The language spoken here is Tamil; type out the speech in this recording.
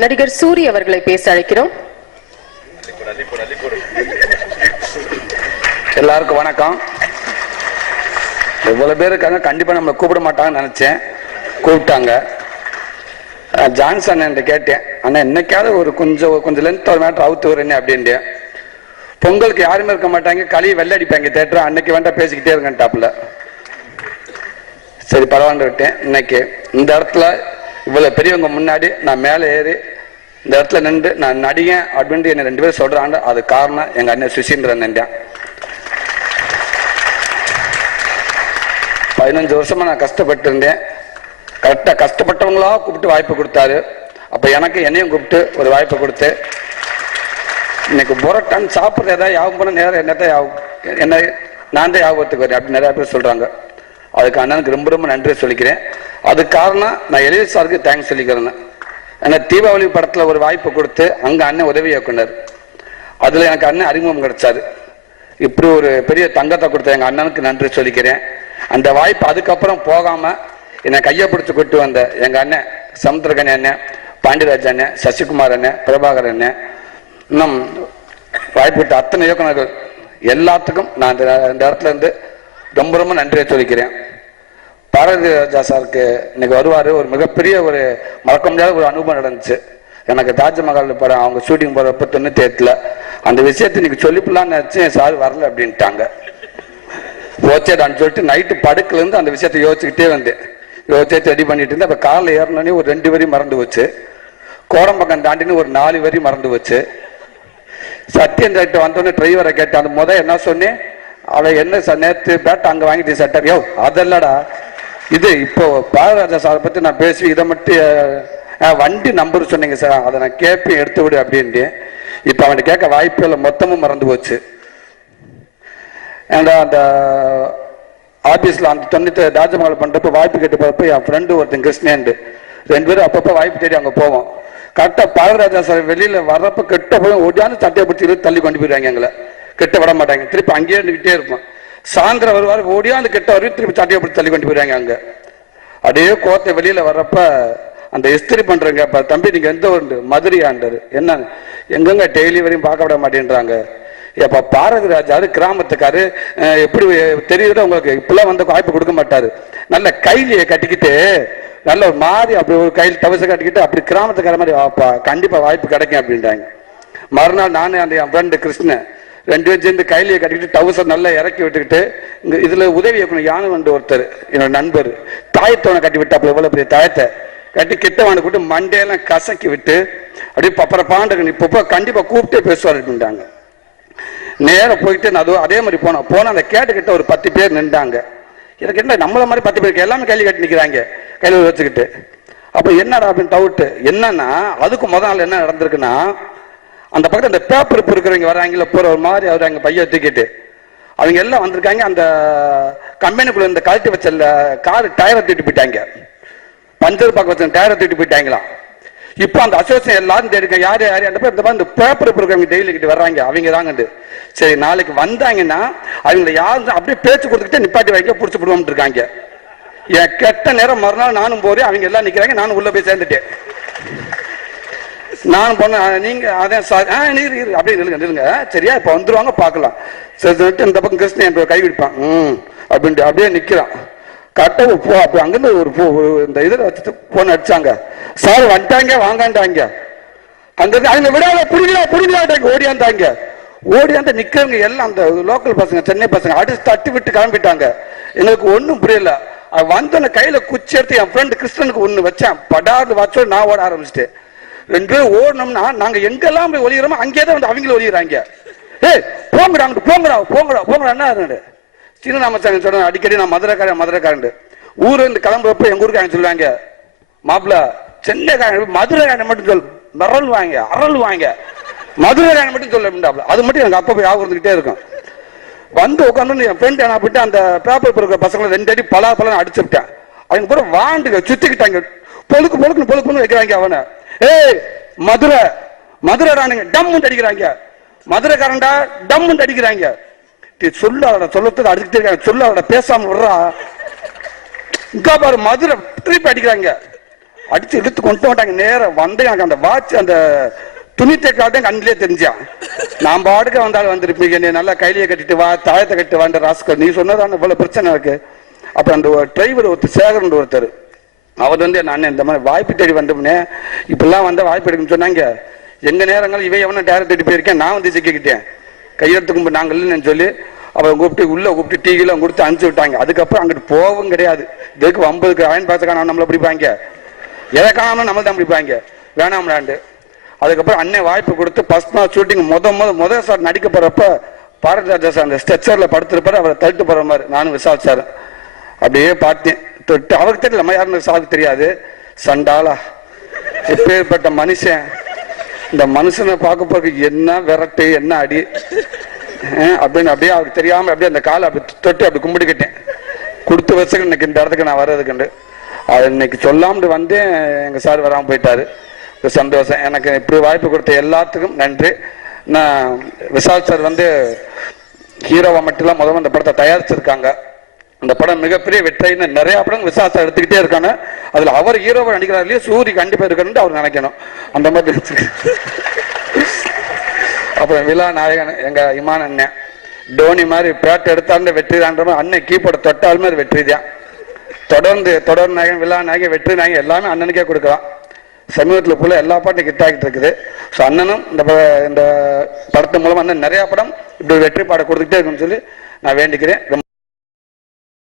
நடிகர் சூரி அவர்களை பேச அழைக்கிறோம். எல்லாருக்கும் வணக்கம். இவ்வளவு பேர் இருக்காங்க, கண்டிப்பா நம்மளை கூப்பிட மாட்டாங்கன்னு நினைச்சேன், கூப்பிட்டாங்க. ஜான்சன் என்கிட்ட கேட்டேன், அண்ணா என்னைக்காவது ஒரு கொஞ்சம் லென்த் ஒரு மேட்டர் அவுத்து வரேன்னு அப்படின்ட்டு. பொங்கலுக்கு யாருமே இருக்க மாட்டாங்க, களி வெள்ளடிப்பாங்க தேட்டர், அன்னைக்கு வேண்டாம் பேசிக்கிட்டே இருக்கேன் டாப்ல. சரி பரவாயில்ல விட்டேன். இன்னைக்கு இந்த இடத்துல இவ்வளவு பெரியவங்க முன்னாடி நான் மேலே ஏறி இந்த இடத்துல நின்று நான் நடிகன் அப்படின்ட்டு என்ன 2 பேரும் சொல்றாங்க. அது காரணம் எங்க அண்ணன் சுசீந்திரன். 15 வருஷமா நான் கஷ்டப்பட்டு இருந்தேன். கரெக்டா கஷ்டப்பட்டவங்களா கூப்பிட்டு வாய்ப்பு கொடுத்தாரு. அப்ப எனக்கு என்னையும் கூப்பிட்டு ஒரு வாய்ப்பு கொடுத்து இன்னைக்கு புரட்டான் சாப்பிட்றது ஏதாவது யாவும் போன நேரம் என்ன நான் தான் யாபத்துக்கு வரேன் அப்படின்னு நிறைய பேர் சொல்றாங்க. அதுக்கு அண்ணனுக்கு ரொம்ப ரொம்ப நன்றி சொல்லிக்கிறேன். அது காரணம் நான் எலியட் சாருக்கு தேங்க்ஸ் சொல்லிக்கிறேன். ஏன்னா தீபாவளி படத்துல ஒரு வாய்ப்பு கொடுத்து அங்க அண்ணன் உதவி இயக்குனர், அதுல எனக்கு அண்ணன் அறிமுகம் கிடைச்சாரு. இப்படி ஒரு பெரிய தங்கத்தை கொடுத்த எங்க அண்ணனுக்கு நன்றி சொல்லிக்கிறேன். அந்த வாய்ப்பு அதுக்கப்புறம் போகாம என்னை கையை பிடிச்சு கொண்டு வந்த எங்க அண்ணன் சமுத்திரகனி அண்ணன், பாண்டியராஜ் அண்ணன், சசிகுமார் அண்ணன், பிரபாகர் அண்ணன், இன்னும் வாய்ப்பு அத்தனை இயக்குநர்கள் எல்லாத்துக்கும் நான் இந்த இடத்துல இருந்து ரொம்ப ரொம்ப நன்றியை சொல்லிக்கிறேன். பாரதி ராஜா சாருக்கு இன்னைக்கு வருவாரு. ஒரு மிகப்பெரிய ஒரு மறக்க முடியாத ஒரு அனுபவம் நடந்துச்சு எனக்கு. தாஜ்மஹால் படம் அவங்க ஷூட்டிங் போறப்ப 98ல் அந்த விஷயத்தை இன்னைக்கு சொல்லிப்பலான்னு நினைச்சேன். சார் வரல அப்படின்ட்டாங்க. ஓச்சேடான்னு சொல்லிட்டு நைட்டு படுக்கல இருந்து அந்த விஷயத்தை யோசிச்சுக்கிட்டே வந்தேன். யோசிச்சு ரெடி பண்ணிட்டு இருந்தேன். அப்ப காலைல ஏறினோடனே ஒரு 2 வரி மறந்து வச்சு, கோடம்பக்கம் தாண்டின்னு ஒரு 4 வரி மறந்து வச்சு, சத்யன் ரைட்டு வந்தோடனே டிரைவரை கேட்டேன். அந்த என்ன சொன்னேன், அவன் என்ன சார் நேற்று பேட் அங்கே வாங்கிட்டு சட்டர், யோ அதல்லடா இது இப்போ பாரதிராஜா சாரை பற்றி நான் பேசி இதை மட்டும் வண்டி நம்பர் சொன்னீங்க சார், அதை நான் கேட்பேன் எடுத்து விடு அப்படின்ட்டு. இப்போ அவனை கேட்க வாய்ப்பு இல்லை, மொத்தமும் மறந்து போச்சு. ஏன்னா அந்த ஆபீஸில் அந்த 90 தாஜ்மஹால் பண்ணுறப்ப வாய்ப்பு கேட்டு போகிறப்ப என் ஃப்ரெண்டு ஒருத்தன் கிருஷ்ணேண்டு 2 பேரும் அப்பப்போ வாய்ப்பு தேடி அங்கே போவோம். கரெக்டாக பாரதிராஜா சார் வெளியில் வர்றப்ப கெட்ட போய் ஓடியாந்து சட்டையை பிடிச்சி தள்ளி கொண்டு போயிடுவாங்க. எங்களை கெட்ட விட மாட்டாங்க, திருப்பி அங்கேயே இருந்துகிட்டே இருப்போம். சாயந்தரம் வருவார், ஓடியாந்து கெட்ட வரையும் திருப்பி சட்டையை பிடிச்சி தள்ளி கொண்டு போயிடுவாங்க. அங்கே அப்படியே கோத்தை வெளியில் வர்றப்ப அந்த இஸ்திரி பண்ணுறங்க, இப்போ தம்பி நீங்கள் எந்த ஒரு மதுரையாண்டாரு, என்ன எங்கெங்க டெய்லி வரையும் பார்க்க விட மாட்டேன்றாங்க. எப்போ பாரதி ராஜா கிராமத்துக்காரு எப்படி தெரியுதோ உங்களுக்கு, இப்பெல்லாம் வந்து வாய்ப்பு கொடுக்க மாட்டாரு. நல்ல கைலியை கட்டிக்கிட்டு நல்ல ஒரு மாதிரி அப்படி ஒரு கையில் தவசை கட்டிக்கிட்டு அப்படி கிராமத்துக்கார மாதிரி வாப்பா, கண்டிப்பா வாய்ப்பு கிடைக்கும் அப்படின்றாங்க. மறுநாள் நானே அந்த என் ஃப்ரெண்டு கிருஷ்ணன் 2 பேரும் சேர்ந்து கைலியை கட்டிக்கிட்டு டவுசர் நல்லா இறக்கி விட்டுக்கிட்டு இங்க இதுல உதவி இயக்கணும் யானை வந்து ஒருத்தர் என்னோட நண்பர் தாயத்தவனை கட்டி விட்டு அப்ப எவ்வளவு பெரிய தாயத்தை கட்டி கிட்டவனை கூட்டு மண்டையெல்லாம் கசக்கி விட்டு அப்படியே பப்பர பாண்டுக்கு இப்போ கண்டிப்பா கூப்பிட்டே பேசுவார் அப்படின்ட்டாங்க. நேரம் போயிட்டு நான் அதே மாதிரி போனா அந்த கேட்டுக்கிட்ட ஒரு 10 பேர் நின்றாங்க. எனக்கு என்ன நம்மள மாதிரி 10 பேருக்கு எல்லாமே கையில் கட்டி நிற்கிறாங்க கையில் வச்சுக்கிட்டு. அப்ப என்னடா அப்படின்னு டவுட்டு. என்னன்னா அதுக்கு முதல் நாள் என்ன நடந்திருக்குன்னா, அந்த பக்கத்தில் அந்த பேப்பர் இருக்கிறவங்க வராங்கல்ல போற ஒரு மாதிரி அவர் அங்கே பைய தூக்கிட்டு அவங்க எல்லாம் வந்திருக்காங்க. அந்த கம்பெனிக்குள்ள இந்த கழட்டி வச்ச காரு டயரை தூக்கிட்டு போயிட்டாங்க, பஞ்சர் பக்கம் வச்ச டயரை தூக்கிட்டு போயிட்டாங்களாம். இப்போ அந்த அசோசியேஷன் எல்லாரும் தேடிக்க யார் யார் அந்த இந்த பேப்பர் இருக்கிறவங்க டெய்லி கிட்ட வர்றாங்க, அவங்க தாங்கண்டு. சரி நாளைக்கு வந்தாங்கன்னா அவங்களை யாரும் அப்படியே பேச்சு கொடுத்துக்கிட்டே நிப்பாட்டி வைக்க பிடிச்சி போடுவோம் இருக்காங்க. என் கெட்ட நேரம் மறுநாள் நானும் போறேன், அவங்க எல்லாம் நிக்கிறாங்க, நானும் உள்ள போய் சேர்ந்துட்டேன். நான் போன நீங்க அதான் அப்படியே நில்லுங்க சரியா, இப்ப வந்துருவாங்க பாக்கலாம். சரி இந்த பக்கம் கிருஷ்ணன் என்ற கை விடுப்பான் அப்படின்ட்டு அப்படியே நிக்கிறான். கரெக்டாக போ அப்படி அங்கிருந்து ஒரு இந்த இதில் வச்சுட்டு போன் அடிச்சாங்க. சார் வந்துட்டாங்க வாங்காண்டாங்க. அங்கிருந்து அவங்க விடாத புரிஞ்சுடாட்டாங்க, ஓடியாந்தாங்க. ஓடியாந்த நிக்கிறவங்க எல்லாம் அந்த லோக்கல் பசங்க சென்னை பசங்க அடிச்சு தட்டி விட்டு கிளம்பிட்டாங்க. எங்களுக்கு ஒன்றும் புரியல. வந்தோன்னு கையில குச்சி எடுத்து என் ஃப்ரெண்டு கிருஷ்ணனுக்கு ஒன்று வச்சேன், படாது வச்சோடு நான் ஓட ஆரம்பிச்சிட்டேன். 2 பேரும் ஓடணும்னா நாங்க எங்கெல்லாம் போய் ஒளிகிறோமோ அங்கேதான் வந்து அவங்களும் ஒளிகிறாங்க. ஏய் போங்கடா போங்கடா என்ன சீனராமசாமி சொல்றேன் அடிக்கடி, நான் மதுரைக்காரன் ஊரு இருந்து கிளம்புறப்ப எங்க ஊருக்காரங்க சொல்லுவாங்க, மாப்பிள்ள சென்னைக்காரன் மதுரைக்காரன் மட்டும் சொல், அரல் வாங்க மதுரைக்காரன் மட்டும் சொல்ல. அது மட்டும் எனக்கு அப்ப போய் ஆகுறதுக்கிட்டே இருக்கும். வந்து உட்காந்து என் ஃப்ரெண்ட் என்ன போயிட்டு அந்த பேப்பர் இருக்கிற பசங்களை 2 அடி பல அடிச்சு விட்டேன். அவங்க கூட வாண்டுங்க சுத்திக்கிட்டாங்க, பொழுக்குன்னு வைக்கிறாங்க. அவனை ஏய் மதுரை ராணுங்க டம்முன்னு அடிக்கிறாங்க, மதுரைக்காரன்டா டம்முன்னு அடிக்கிறாங்க. சொல்லாத சொல்லத்தை அடிச்சுட்டே இருக்காங்க, சொல்லாத பேசாம விடுறா. இங்க பாரு மதுரை திருப்பி அடிக்கிறாங்க. அடிச்சு இழுத்து கொண்டு வந்தாங்க. நேரம் வந்து எனக்கு அந்த வாட்ச் அந்த துணி தைக்காட்டும் கண்ணிலே தெரிஞ்சான். நான் பாடுக்க வந்தாலும் வந்திருப்பீங்க, நீ நல்லா கையிலேயே கட்டிட்டு வா, தாயத்தை கட்டிட்டு வாண்ட ராஸ்கர், நீ சொன்னதான இவ்வளவு பிரச்சனை இருக்கு. அப்புறம் அந்த டிரைவர் சேகரன் ஒருத்தர், அவர் வந்து நான் இந்த மாதிரி வாய்ப்பு தேடி வந்தோம்னே, இப்பெல்லாம் வந்து வாய்ப்பு எடுக்கணும்னு சொன்னாங்க. எங்க நேரங்கள் இவன் எவனை டேரக்ட் தேடி போயிருக்கேன், நான் வந்து சிக்கிக்கிட்டேன். கையெழுத்து கும்பிட்டு நாங்கள் இல்லைன்னு சொல்லி அவன் கூப்பிட்டு உள்ள கூப்பிட்டு டீலாம் கொடுத்து அனுப்பிச்சு விட்டாங்க. அதுக்கப்புறம் அங்கிட்டு போகவும் கிடையாது. இதுக்கு 50 அயன் பாச காணாம நம்மளை பிடிப்பாங்க, எதை காணாம நம்மள தான் பிடிப்பாங்க, வேணாம்லாண்டு. அதுக்கப்புறம் அண்ணன் வாய்ப்பு கொடுத்து ஃபர்ஸ்ட் நாள் ஷூட்டிங் முதல் சார் நடிக்க போறப்ப பாரதிராஜா சார் அந்த ஸ்ட்ரெச்சர்ல படுத்திருப்பாரு, அவரை தள்ளிட்டு போற மாதிரி நானும் விஷால் சார் அப்படியே பார்த்தேன். தொட்டு அவருக்கு தெரியல, நம்ம யாருன்னு சாருக்கு தெரியாது. சண்டாலா எப்பேற்பட்ட மனுஷன், இந்த மனுஷனை பார்க்க போக என்ன விரட்டு என்ன அடி அப்படின்னு அப்படியே அவருக்கு தெரியாம அப்படியே அந்த காலை அப்படி தொட்டு அப்படி கும்பிட்டுக்கிட்டேன். கொடுத்த வருஷம் இன்னைக்கு இந்த இடத்துக்கு நான் வர்றதுக்குண்டு அது இன்னைக்கு சொல்லாமட்டு வந்து எங்க சார் வராமல் போயிட்டாரு. சந்தோஷம். எனக்கு இப்படி வாய்ப்பு கொடுத்த எல்லாத்துக்கும் நன்றி. நான் விஷால் சார் வந்து ஹீரோவா மட்டும் முதல்ல அந்த படத்தை தயாரிச்சிருக்காங்க. அந்த படம் மிகப்பெரிய வெற்றின்னு நிறைய படம் விஷால் சார் எடுத்துக்கிட்டே இருக்காங்க. அதுல அவர் ஹீரோவை நடிக்கிறார் இல்லையா, சூரி கண்டிப்பா இருக்கணும்னு அவர் நினைக்கணும். அந்த மாதிரி அப்புறம் விழா நாயகன் எங்க இமான் அண்ணன், டோனி மாதிரி பேட்டை எடுத்தாண்ட வெற்றி தான், அண்ணன் கீபோர்டு தொட்டால் மாதிரி வெற்றி தான். தொடர் நாயகன், விழா நாயகன், வெற்றி நாயகன் எல்லாமே அண்ணனுக்கே கொடுக்கலாம். சமீபத்தில் போல எல்லா பாட்டும் ஹிட் ஆகிட்டு இருக்குது. ஸோ அண்ணனும் இந்த படத்து மூலமா நிறைய படம் இப்படி வெற்றி பாட கொடுத்துக்கிட்டே இருக்குன்னு சொல்லி நான் வேண்டிக்கிறேன்.